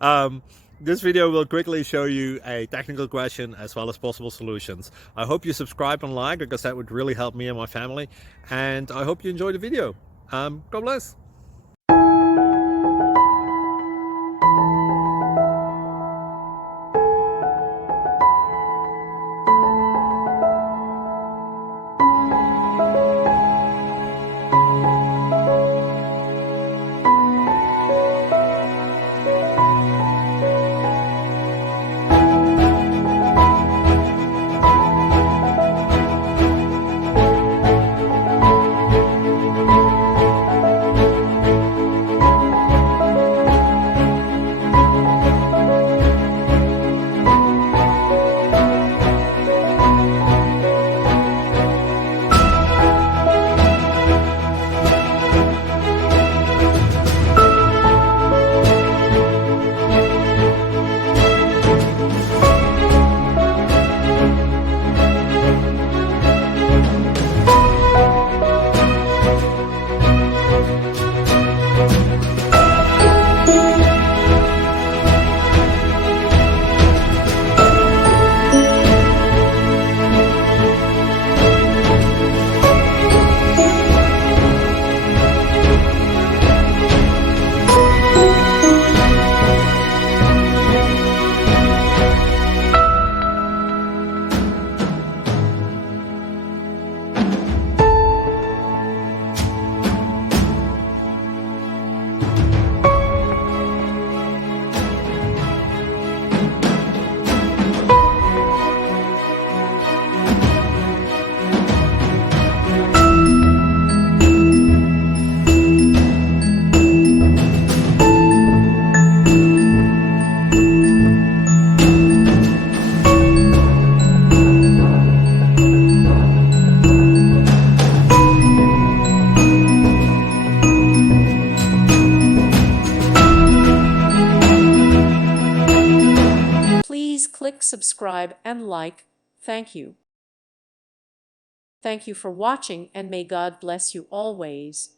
um, this video will quickly show you a technical question as well as possible solutions. I hope you subscribe and like because that would really help me and my family. And I hope you enjoy the video. God bless. Please click subscribe and like. Thank you. Thank you for watching, and may God bless you always.